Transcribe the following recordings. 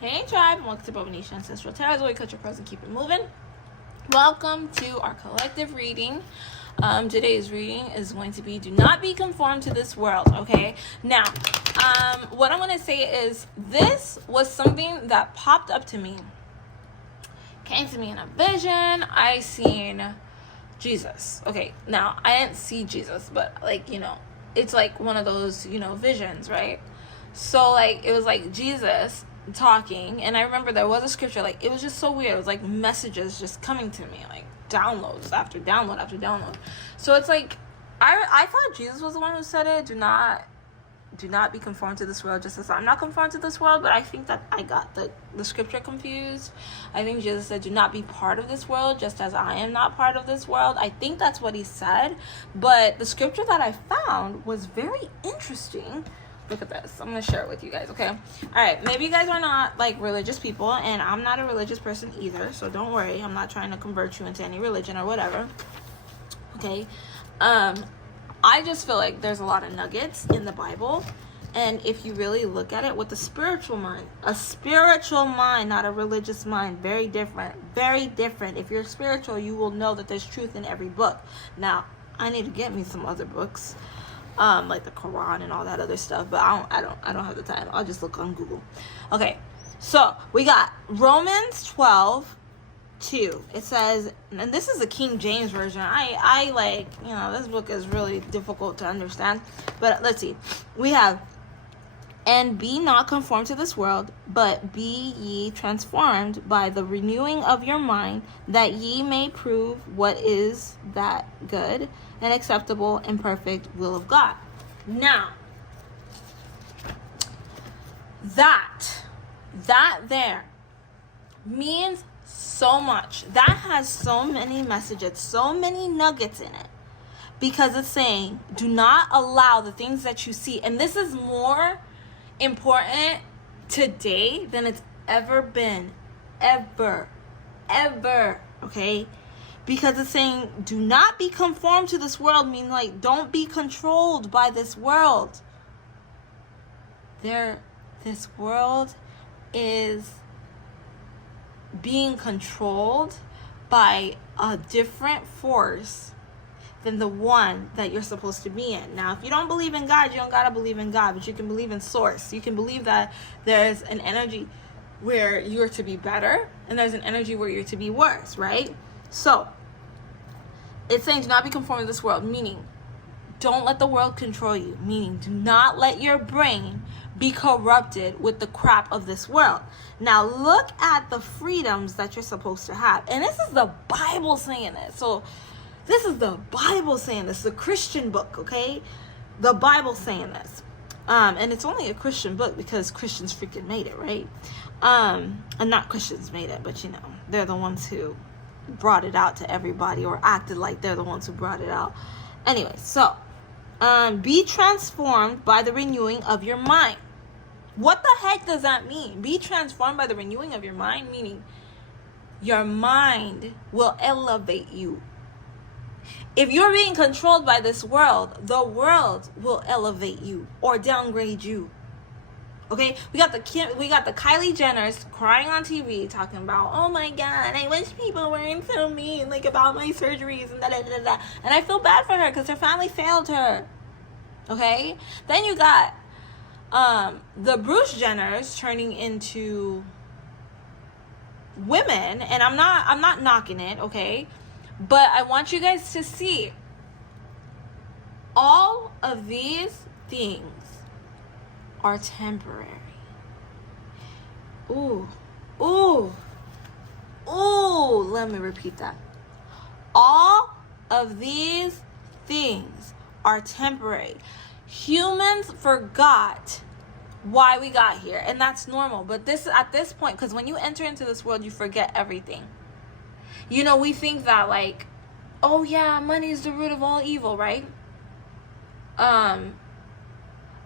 Hey tribe, welcome to Bobo-Nesha Ancestral Tarot, where we cut your cards and keep it moving. Welcome to our collective reading. Today's reading is going to be do not be conformed to this world, okay? Now, what I'm going to say is this was something that popped up to me. Came to me in a vision. I seen Jesus. Okay, now I didn't see Jesus, but it's like one of those, visions, right? So it was like Jesus talking, and I remember there was a scripture, it was just so weird. It was like messages just coming to me, like downloads after download after download. So it's like I thought Jesus was the one who said it. Do not be conformed to this world, just as I'm not conformed to this world. But I think that I got the scripture confused. I think Jesus said, do not be part of this world, just as I am not part of this world. I think that's what he said. But the scripture that I found was very interesting. Look at this. I'm going to share it with you guys, okay? All right. Maybe you guys are not, religious people, and I'm not a religious person either, so don't worry. I'm not trying to convert you into any religion or whatever, okay? I just feel like there's a lot of nuggets in the Bible, and if you really look at it with a spiritual mind, not a religious mind, very different. If you're spiritual, you will know that there's truth in every book. Now, I need to get me some other books. Like the Quran and all that other stuff, but I don't have the time. I'll just look on Google. Okay, so we got Romans 12:2. It says, and this is the King James version. I this book is really difficult to understand, but let's see. We have, and be not conformed to this world, but be ye transformed by the renewing of your mind, that ye may prove what is that good and acceptable and perfect will of God. Now, that there means so much. That has so many messages, so many nuggets in it, because it's saying, do not allow the things that you see, and this is more important today than it's ever been, ever, okay? Because it's saying, do not be conformed to this world, meaning don't be controlled by this world. This world is being controlled by a different force than the one that you're supposed to be in. Now, if you don't believe in God, you don't gotta believe in God, but you can believe in source. You can believe that there's an energy where you're to be better, and there's an energy where you're to be worse, right? So, it's saying do not be conformed to this world, meaning don't let the world control you, meaning do not let your brain be corrupted with the crap of this world. Now, look at the freedoms that you're supposed to have. And this is the Bible saying this. So, this is the Bible saying this, the Christian book, okay? The Bible saying this. And it's only a Christian book because Christians freaking made it, right? And not Christians made it, but they're the ones who brought it out to everybody, or acted like they're the ones who brought it out. Anyway, so, be transformed by the renewing of your mind. What the heck does that mean? Be transformed by the renewing of your mind, meaning your mind will elevate you. If you're being controlled by this world, the world will elevate you or downgrade you. Okay, we got the Kylie Jenners crying on TV talking about, oh my God, I wish people weren't so mean, about my surgeries and da-da-da-da. And I feel bad for her because her family failed her. Okay, then you got the Bruce Jenners turning into women, and I'm not knocking it, okay? But I want you guys to see all of these things are temporary. Ooh, let me repeat that. All of these things are temporary. Humans forgot why we got here, and that's normal. But at this point, because when you enter into this world, you forget everything. We think that oh yeah, money is the root of all evil, right?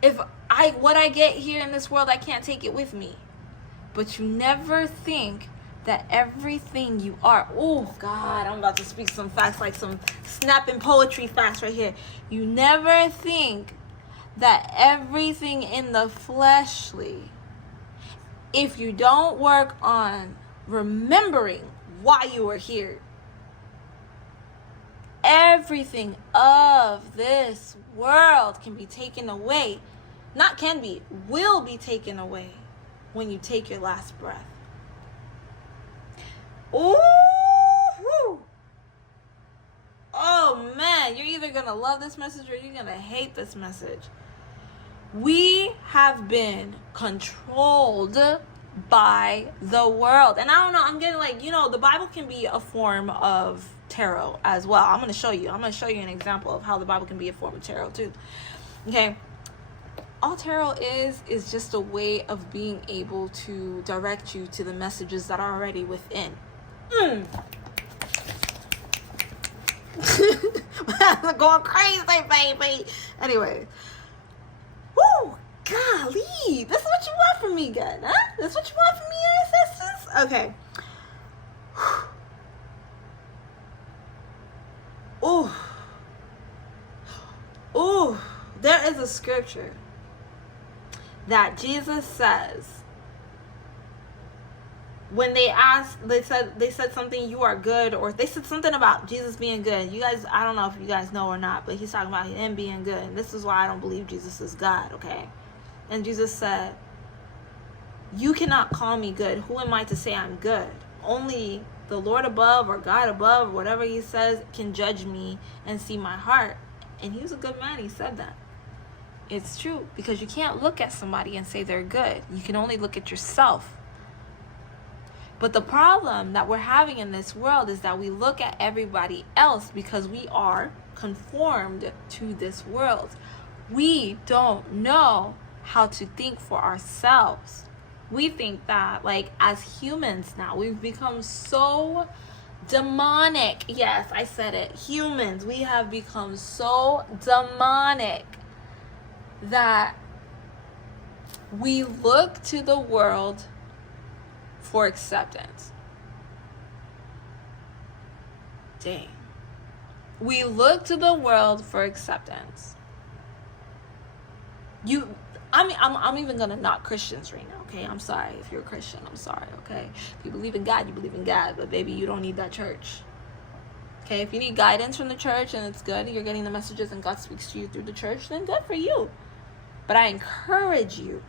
If what I get here in this world, I can't take it with me. But you never think that everything you are, oh God, I'm about to speak some facts, some snapping poetry facts right here. You never think that everything in the fleshly if you don't work on remembering why you were here, everything of this world can be taken away. Not can be, will be taken away when you take your last breath. Ooh! Oh man, you're either gonna love this message or you're gonna hate this message. We have been controlled by the world. And I don't know, I'm getting like, the Bible can be a form of tarot as well. I'm going to show you an example of how the Bible can be a form of tarot too. Okay. All tarot is just a way of being able to direct you to the messages that are already within. Going crazy, baby. Anyway. Woo! Golly! This is what you want from me, God, huh? This is what you want from me, ancestors? Okay. Ooh. There is a scripture that Jesus says, when they said something, you are good, or they said something about Jesus being good. You guys, I don't know if you guys know or not, but he's talking about him being good. And this is why I don't believe Jesus is God, okay? And Jesus said, you cannot call me good. Who am I to say I'm good? Only the Lord above or God above, whatever he says, can judge me and see my heart. And he was a good man. He said that. It's true, because you can't look at somebody and say they're good. You can only look at yourself. But the problem that we're having in this world is that we look at everybody else because we are conformed to this world. We don't know how to think for ourselves. We think that, like, as humans now, we've become so demonic. Yes, I said it. Humans, we have become so demonic that we look to the world for acceptance. Dang. We look to the world for acceptance. I'm even gonna knock Christians right now, okay? I'm sorry if you're a Christian, I'm sorry, okay? If you believe in God, you believe in God, but baby, you don't need that church. Okay, if you need guidance from the church and it's good, you're getting the messages and God speaks to you through the church, then good for you. But I encourage you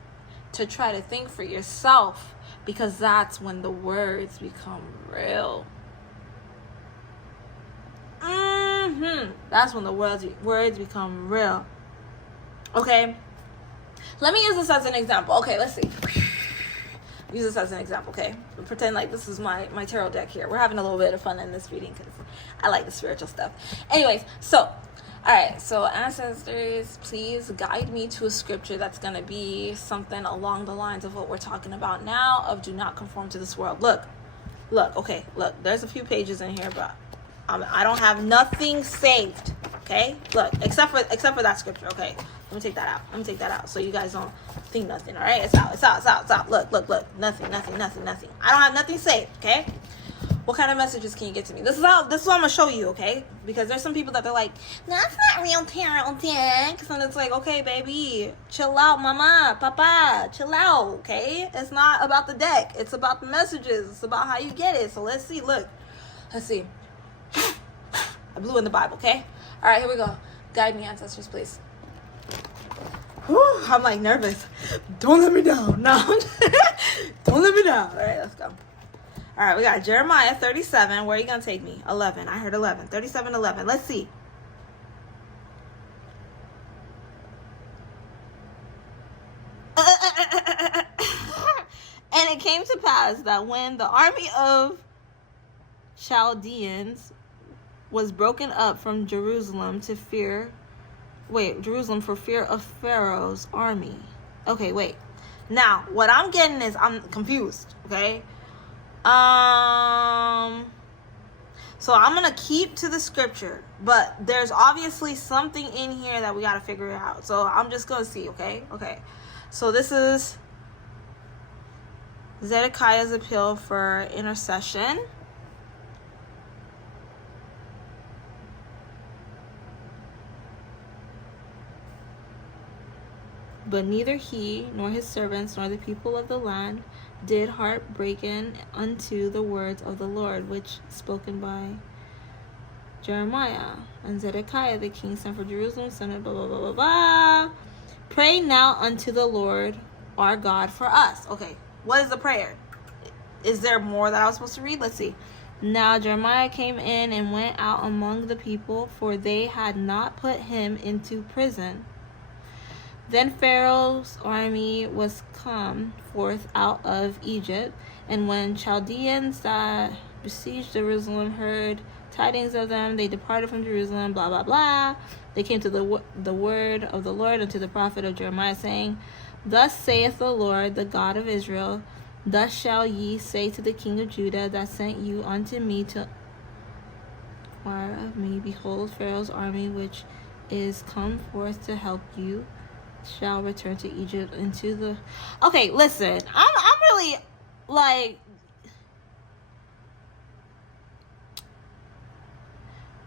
to try to think for yourself, because that's when the words become real. That's when the words become real. Okay? Let me use this as an example. Okay, let's see. Use this as an example, okay? Pretend like this is my tarot deck here. We're having a little bit of fun in this reading because I like the spiritual stuff. Anyways, so, alright, so ancestors, please guide me to a scripture that's going to be something along the lines of what we're talking about now, of do not conform to this world. Look, okay, look, there's a few pages in here, but I don't have nothing saved, okay? Look, except for that scripture, okay? Let me take that out so you guys don't think nothing, all right? It's out. Look. Nothing. I don't have nothing saved, okay? What kind of messages can you get to me? This is what I'm going to show you, okay? Because there's some people that they're like, no, that's not real tarot decks. And it's like, okay, baby, chill out, mama, papa, chill out, okay? It's not about the deck. It's about the messages. It's about how you get it. So let's see. Look. Let's see. I blew in the Bible, okay? All right, here we go. Guide me, ancestors, please. Whew, I'm like nervous. Don't let me down. No. Don't let me down. All right, let's go. All right, we got Jeremiah 37. Where are you going to take me? 11. I heard 11. 37, 11. Let's see. And it came to pass that when the army of Chaldeans was broken up from Jerusalem for fear of Pharaoh's army. Okay, wait. Now, what I'm getting is I'm confused, okay? So I'm going to keep to the scripture, but there's obviously something in here that we got to figure out. So I'm just going to see, okay? Okay. So this is Zedekiah's appeal for intercession. But neither he, nor his servants, nor the people of the land, did heart breaking unto the words of the Lord, which spoken by Jeremiah. And Zedekiah the king sent for Jerusalem, son of blah, blah, blah, blah, blah. Pray now unto the Lord our God for us. Okay, what is the prayer? Is there more that I was supposed to read? Let's see. Now Jeremiah came in and went out among the people, for they had not put him into prison. Then Pharaoh's army was come forth out of Egypt, and when Chaldeans that besieged Jerusalem heard tidings of them, they departed from Jerusalem, blah, blah, blah. They came to the word of the Lord unto the prophet of Jeremiah, saying, Thus saith the Lord, the God of Israel, Thus shall ye say to the king of Judah that sent you unto me to inquire of me, Behold, Pharaoh's army, which is come forth to help you, shall return to Egypt into the... Okay, listen, I'm really, like...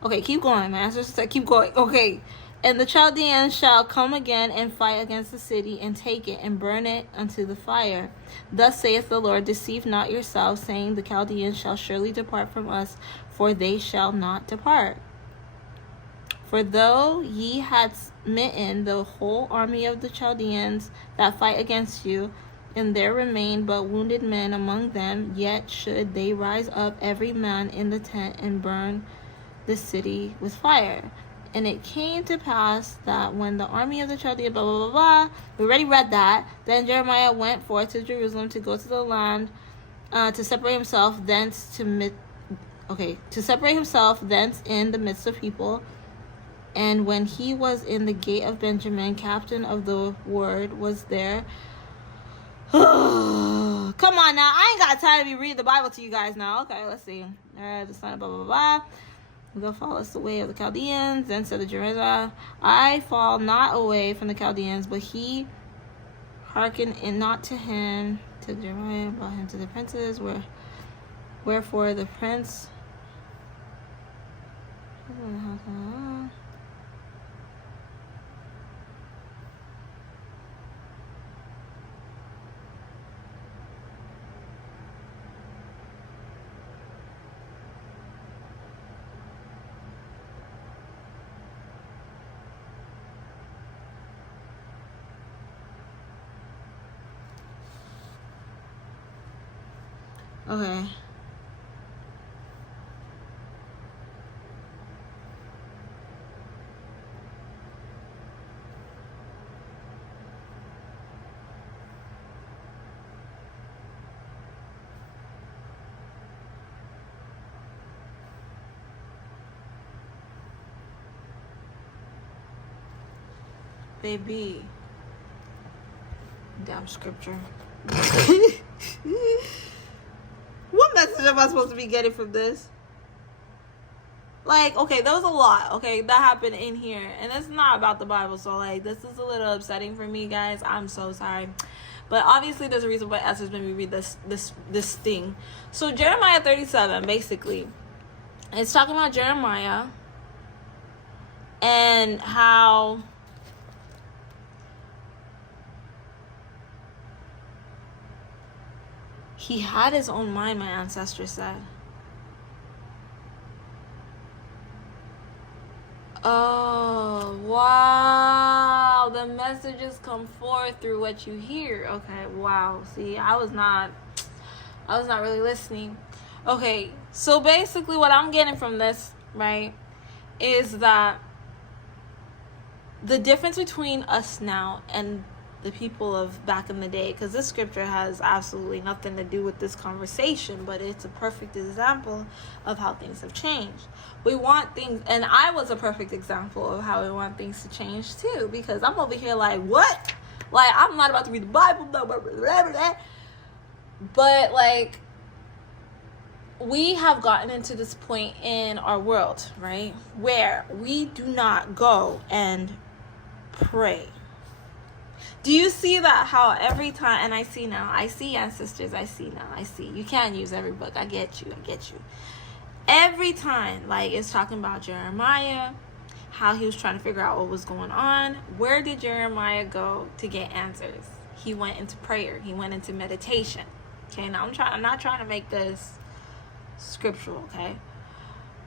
Okay, keep going. My answer said keep going. Okay. And the Chaldeans shall come again and fight against the city and take it and burn it unto the fire. Thus saith the Lord, Deceive not yourselves, saying, The Chaldeans shall surely depart from us, for they shall not depart. For though ye had smitten the whole army of the Chaldeans that fight against you, and there remain but wounded men among them, yet should they rise up every man in the tent and burn the city with fire. And it came to pass that when the army of the Chaldeans, blah, blah, blah, blah, we already read that. Then Jeremiah went forth to Jerusalem to go to the land, to separate himself thence to separate himself thence in the midst of people. And when he was in the gate of Benjamin, captain of the ward was there. Come on now, I ain't got time to be reading the Bible to you guys now. Okay, let's see. The son of blah, blah, blah. Thou fallest the way of the Chaldeans. Then said the Jeremiah, I fall not away from the Chaldeans, but he hearkened not to him. To Jeremiah, brought him to the princes, wherefore the prince... Okay. Baby. Damn scripture. What message am I supposed to be getting from this? Like, okay, there was a lot, okay, that happened in here. And it's not about the Bible, so, like, this is a little upsetting for me, guys. I'm so sorry. But obviously, there's a reason why Esther's made me read this thing. So, Jeremiah 37, basically, it's talking about Jeremiah and how... he had his own mind, my ancestors said. Oh, wow. The messages come forth through what you hear. Okay, wow. See, I was not really listening. Okay, so basically what I'm getting from this, right, is that the difference between us now and the people of back in the day, because this scripture has absolutely nothing to do with this conversation, but it's a perfect example of how things have changed. We want things, and I was a perfect example of how we want things to change too, because I'm over here like, what? Like, I'm not about to read the Bible, blah, blah, blah, blah, blah. But like, we have gotten into this point in our world, right, where we do not go and pray. Do you see that, how every time, and I see ancestors, I see. You can't use every book. I get you. Every time, like, it's talking about Jeremiah, how he was trying to figure out what was going on. Where did Jeremiah go to get answers? He went into prayer. He went into meditation. Okay, now I'm not trying to make this scriptural, okay?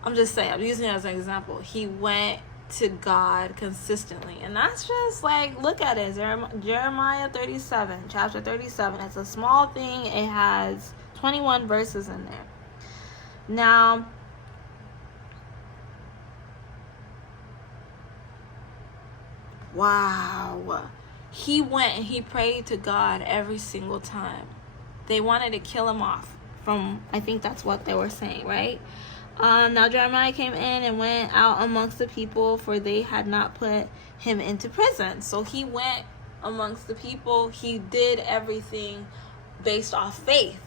I'm just saying, I'm using it as an example. He went to God consistently. And that's just like, look at it. Jeremiah 37, chapter 37. It's a small thing. It has 21 verses in there. Now, wow. He went and he prayed to God every single time. They wanted to kill him off from, I think that's what they were saying, right? Now Jeremiah came in and went out amongst the people, for they had not put him into prison. So he went amongst the people. He did everything based off faith.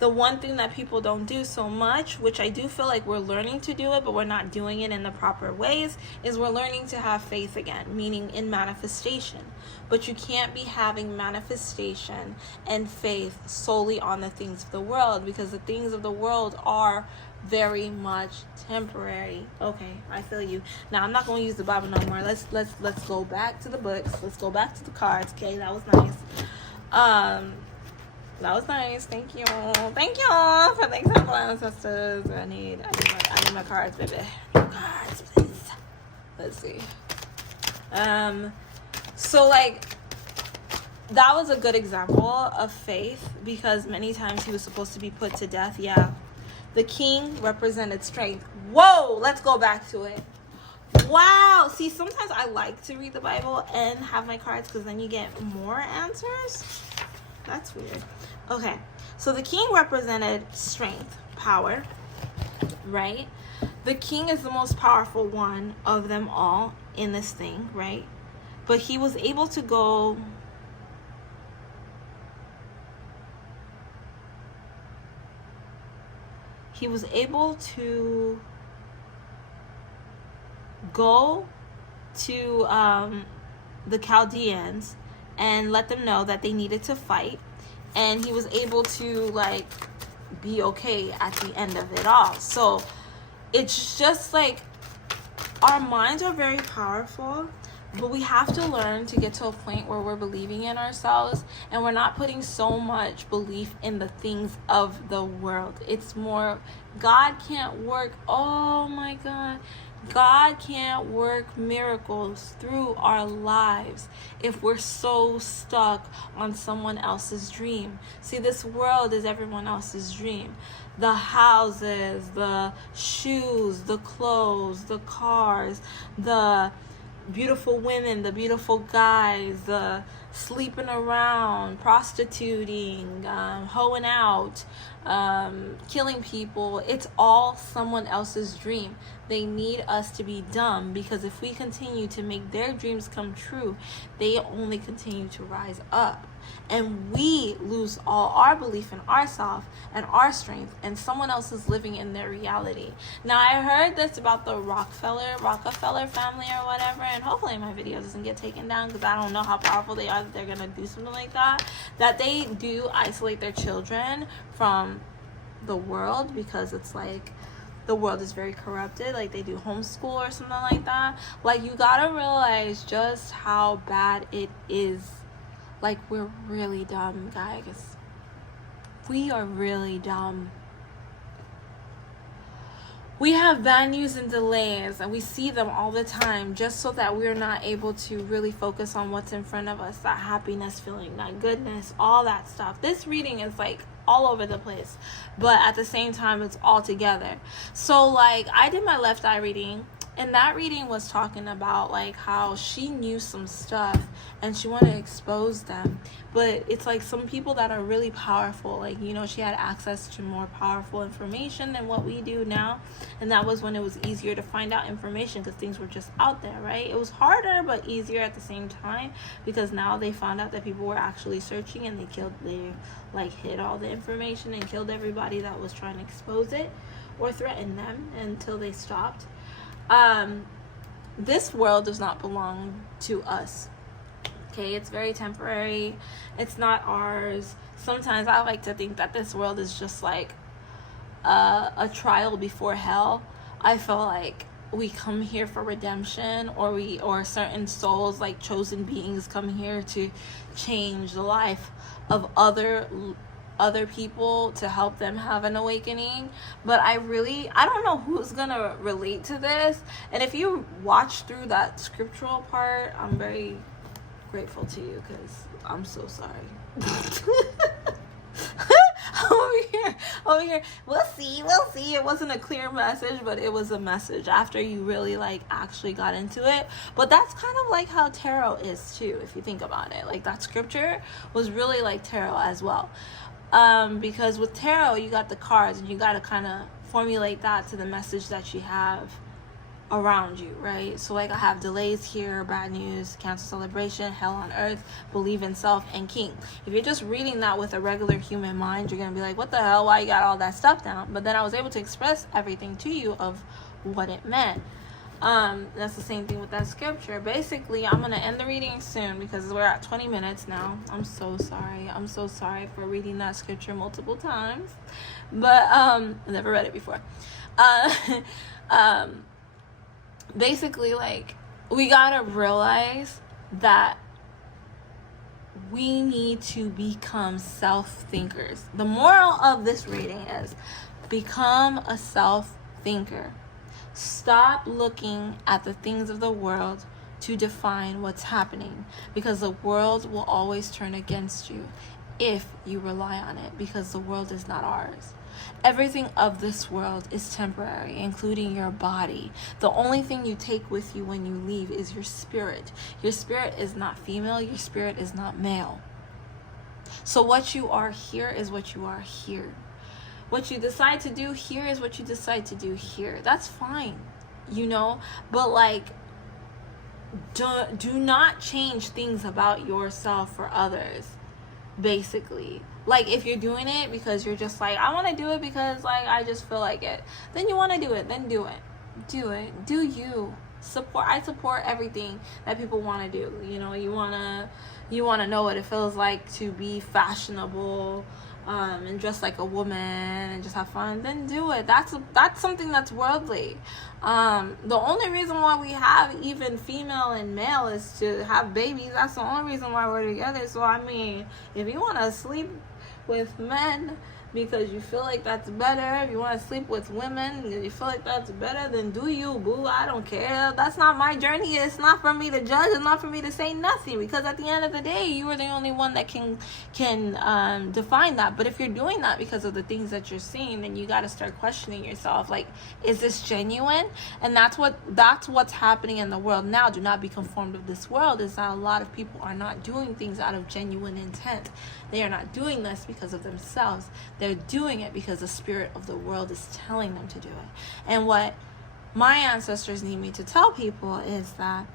The one thing that people don't do so much, which I do feel like we're learning to do it, but we're not doing it in the proper ways, is we're learning to have faith again, meaning in manifestation. But you can't be having manifestation and faith solely on the things of the world, because the things of the world are very much temporary. Okay, I feel you. Now I'm not going to use the Bible no more. Let's go back to the books. Let's go back to the cards. Okay, that was nice. That was nice. Thank you. Thank you for the example, ancestors. I need my cards, baby. Cards, please. Let's see. So like, that was a good example of faith, because many times he was supposed to be put to death. Yeah. The king represented strength. Whoa, let's go back to it. Wow. See, sometimes I like to read the Bible and have my cards, because then you get more answers. That's weird. Okay, so the king represented strength, power, right? The king is the most powerful one of them all in this thing, right? But he was able to go... He was able to go to the Chaldeans and let them know that they needed to fight. And he was able to, like, be okay at the end of it all. So it's just like, our minds are very powerful, but we have to learn to get to a point where we're believing in ourselves and we're not putting so much belief in the things of the world. It's more, God can't work, oh my God, God can't work miracles through our lives if we're so stuck on someone else's dream. See, this world is everyone else's dream. The houses, the shoes, the clothes, the cars, the beautiful women, the beautiful guys, the sleeping around, prostituting, hoeing out, killing people. It's all someone else's dream. They need us to be dumb, because if we continue to make their dreams come true, they only continue to rise up. And we lose all our belief in ourselves and our strength, and someone else is living in their reality. Now, I heard this about the Rockefeller family or whatever, and hopefully my video doesn't get taken down, because I don't know how powerful they are that they're going to do something like that. That they do isolate their children from the world, because it's like, the world is very corrupted. Like, they do homeschool or something like that. Like, you gotta realize just how bad it is. Like, we're really dumb, guys. We are really dumb. We have bad news and delays, and we see them all the time, just so that we're not able to really focus on what's in front of us. That happiness feeling, that goodness, all that stuff. This reading is like all over the place, but at the same time, it's all together. So like, I did my left eye reading, and that reading was talking about like how she knew some stuff and she wanted to expose them. But it's like some people that are really powerful, like, you know, she had access to more powerful information than what we do now. And that was when it was easier to find out information, because things were just out there, right? It was harder but easier at the same time, because now they found out that people were actually searching, and they hid all the information and killed everybody that was trying to expose it or threaten them until they stopped. This world does not belong to us. Okay, it's very temporary. It's not ours. Sometimes I like to think that this world is just like a trial before hell. I feel like we come here for redemption, or certain souls, like chosen beings, come here to change the life of other other people to help them have an awakening. But I don't know who's gonna relate to this. And if you watch through that scriptural part, I'm very grateful to you, because I'm so sorry. over here, we'll see. It wasn't a clear message, but it was a message after you really like actually got into it. But that's kind of like how tarot is too, if you think about it. Like, that scripture was really like tarot as well, because with tarot you got the cards, and you got to kind of formulate that to the message that you have around you, right? So like, I have delays here, bad news, cancel celebration, hell on earth, believe in self, and king. If you're just reading that with a regular human mind, you're gonna be like, what the hell, why you got all that stuff down? But then I was able to express everything to you of what it meant. That's the same thing with that scripture. Basically, I'm gonna end the reading soon, because we're at 20 minutes now. I'm so sorry for reading that scripture multiple times, but I never read it before. Basically, like, we gotta realize that we need to become self-thinkers. The moral of this reading is become a self-thinker. Stop looking at the things of the world to define what's happening, because the world will always turn against you if you rely on it, because the world is not ours. Everything of this world is temporary, including your body. The only thing you take with you when you leave is your spirit. Your spirit is not female. Your spirit is not male. So what you are here is what you are here. What you decide to do here is what you decide to do here. That's fine, you know? But like, do not change things about yourself for others, basically. Like, if you're doing it because you're just like, I want to do it because like I just feel like it, then you want to do it, then do you support. I support everything that people want to do. You know, you want to know what it feels like to be fashionable, and dress like a woman and just have fun, then do it. That's something that's worldly. The only reason why we have even female and male is to have babies. That's the only reason why we're together. So I mean, if you want to sleep with men because you feel like that's better, if you want to sleep with women because you feel like that's better, then do you, boo. I don't care. That's not my journey. It's not for me to judge. It's not for me to say nothing, because at the end of the day, you are the only one that can define that. But if you're doing that because of the things that you're seeing, then you got to start questioning yourself, like, is this genuine? And that's what's happening in the world now. Do not be conformed of this world, is that a lot of people are not doing things out of genuine intent. They are not doing this because of themselves. They're doing it because the spirit of the world is telling them to do it. And what my ancestors need me to tell people is that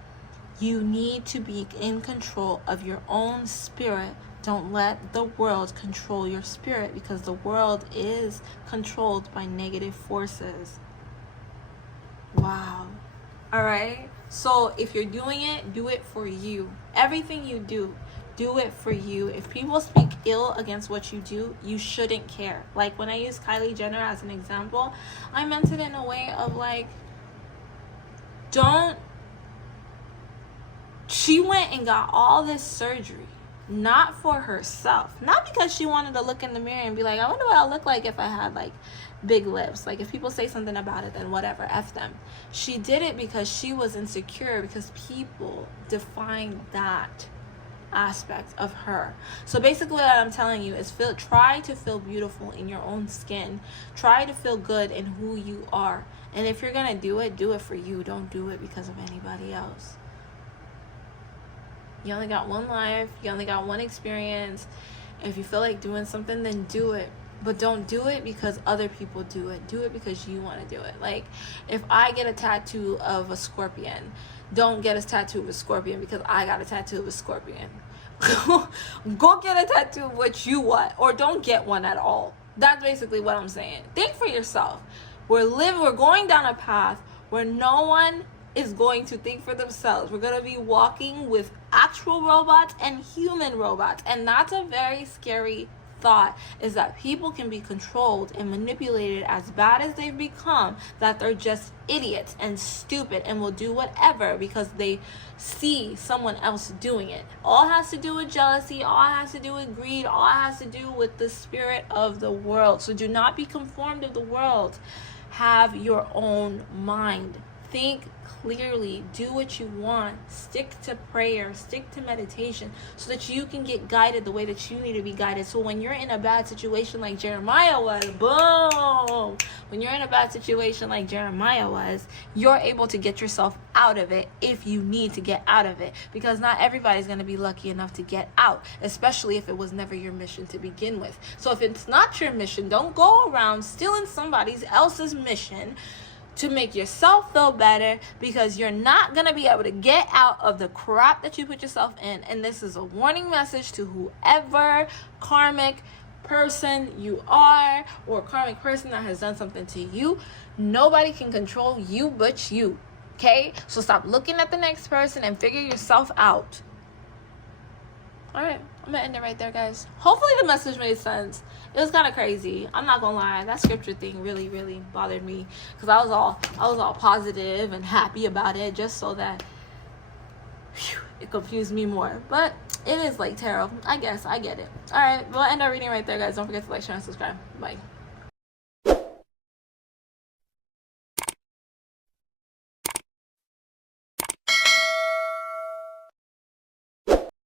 you need to be in control of your own spirit. Don't let the world control your spirit, because the world is controlled by negative forces. Wow. All right. So if you're doing it, do it for you. Everything you do it for you. If people speak ill against what you do, you shouldn't care. Like, when I use Kylie Jenner as an example, I meant it in a way of like, she went and got all this surgery, not for herself, not because she wanted to look in the mirror and be like, I wonder what I'll look like if I had like big lips. Like, if people say something about it, then whatever, F them. She did it because she was insecure, because people defined that aspect of her. So basically what I'm telling you is try to feel beautiful in your own skin. Try to feel good in who you are. And if you're gonna do it for you. Don't do it because of anybody else. You only got one life. You only got one experience. If you feel like doing something, then do it. But don't do it because other people do it. Do it because you want to do it. Like, if I get a tattoo of a scorpion, don't get a tattoo of a scorpion because I got a tattoo of a scorpion. Go get a tattoo of what you want, or don't get one at all. That's basically what I'm saying. Think for yourself. We're going down a path where no one is going to think for themselves. We're going to be walking with actual robots and human robots, and that's a very scary thought is that people can be controlled and manipulated as bad as they've become, that they're just idiots and stupid and will do whatever because they see someone else doing it. All has to do with jealousy, all has to do with greed, all has to do with the spirit of the world. So do not be conformed to the world. Have your own mind. Think clearly. Do what you want. Stick to prayer. Stick to meditation so that you can get guided the way that you need to be guided. So when you're in a bad situation like Jeremiah was, boom! When you're in a bad situation like Jeremiah was, you're able to get yourself out of it if you need to get out of it. Because not everybody's going to be lucky enough to get out, especially if it was never your mission to begin with. So if it's not your mission, don't go around stealing somebody else's mission to make yourself feel better, because you're not going to be able to get out of the crap that you put yourself in. And this is a warning message to whoever karmic person you are, or karmic person that has done something to you. Nobody can control you but you. Okay? So stop looking at the next person and figure yourself out. All right, I'm gonna end it right there, guys. Hopefully the message made sense. It was kind of crazy. I'm not gonna lie. That scripture thing really, really bothered me, because I was all positive and happy about it, just so that it confused me more. But it is like tarot. I guess I get it. All right, we'll end our reading right there, guys. Don't forget to like, share, and subscribe. Bye.